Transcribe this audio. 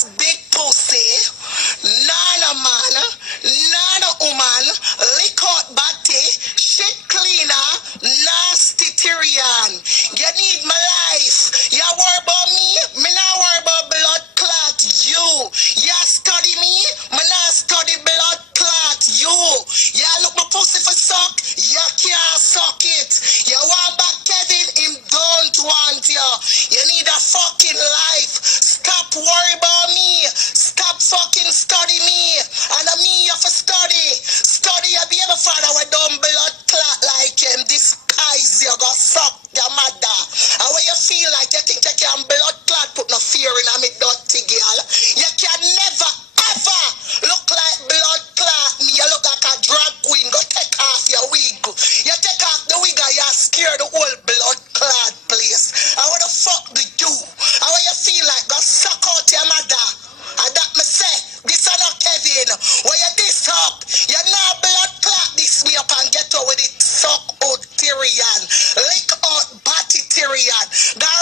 this big pussy, nana man, nana woman, lick out body, shit cleaner, nasty Tyrion. You need my life. You worry about me, me not worry about blood clot you. You study me, me not study blood clot you. You look my pussy for suck, you can't suck it. You want back Kevin, him don't want you. You need a fucking life. Stop worry about me. Stop fucking study me. And me you have to study. Study you be a father with dumb blood clot like him. Despise you, go suck your mother. And when you feel like you think you can blood clot, put no fear in me dirty girl. You can never ever look like blood clot me. You look like a drag queen. Go take off your wig. You take off the wig and you scare the whole blood clot place. And what the fuck do you? And when you feel like go suck out your mother. And that me say, this is not Kevin. When you this up, you now blood clot this me up and get out with it. Suck out Tyrion. Lick out Batty Tyrion. That